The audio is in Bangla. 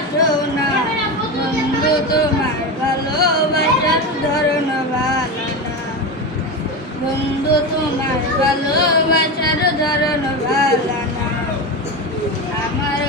ভালোবাসো না বন্ধু, তোমার ভালোবাসার ধরন ভালো না বন্ধু, তোমার ভালোবাসার ধরন ভালো না। আমার